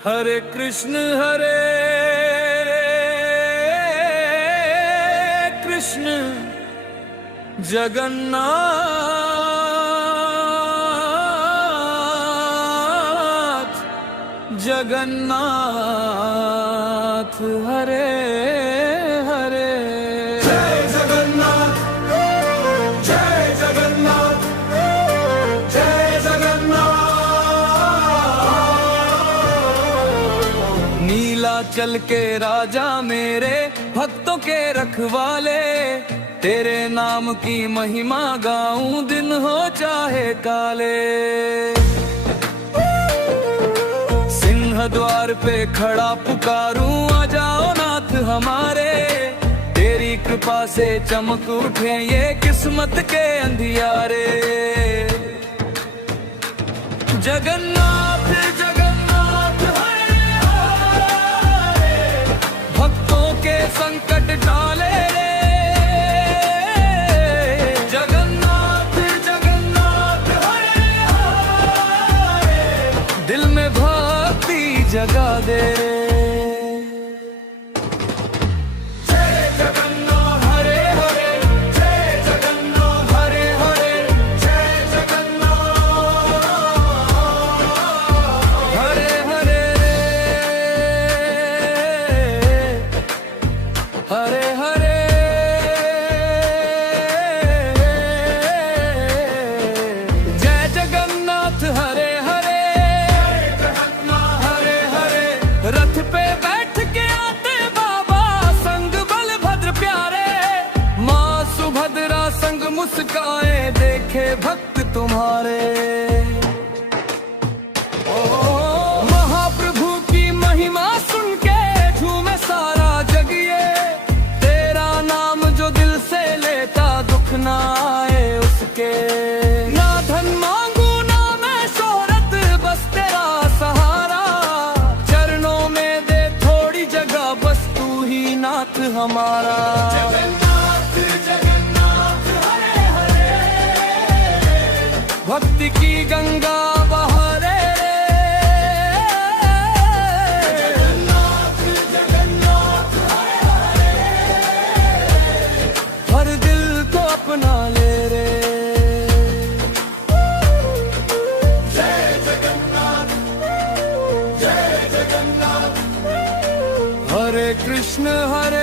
हरे कृष्ण जगन्नाथ जगन्नाथ हरे हरे। जय जगन्नाथ जय जगन्नाथ जय जगन्नाथ। नीलाचल के राजा मेरे भक्तों के रखवाले, तेरे नाम की महिमा गाऊं दिन हो चाहे काले। सिंह द्वार पे खड़ा पुकारूं आ जाओ नाथ हमारे, तेरी कृपा से चमक उठे ये किस्मत के अंधियारे। जगन्नाथ जगन्नाथ हरे हरे, भक्तों के संकट टाले रे। जगन्नाथ जगन्नाथ हरे हरे, दिल में भक्ति जगा दे रे। जय जगन्नाथ हरे हरे जय जगन्नाथ हरे हरे जय जगन्नाथ। हरे हरे हरे हरे जय जगन्नाथ हरे हरे हरे हरे। रथ पे बैठ के आते बाबा संग बलभद्र प्यारे, माँ सुभद्रा संग मुस्काए देखे भक्त तुम्हारे। महाप्रभु की महिमा सुन के झूमे सारा जग ये, तेरा नाम जो दिल से लेता दुख ना आए उसके। ना धन मांगू ना मैं शोहरत, बस तेरा सहारा, चरणों में दे थोड़ी जगह बस तू ही नाथ हमारा। जगन्नाथ जगन्नाथ हरे हरे भक्ति की गंगा बहा रे। जगन्नाथ जगन्नाथ हरे हरे। हर दिल को अपना ले रे। जय जगन्नाथ जय जगन्नाथ। हरे कृष्ण हरे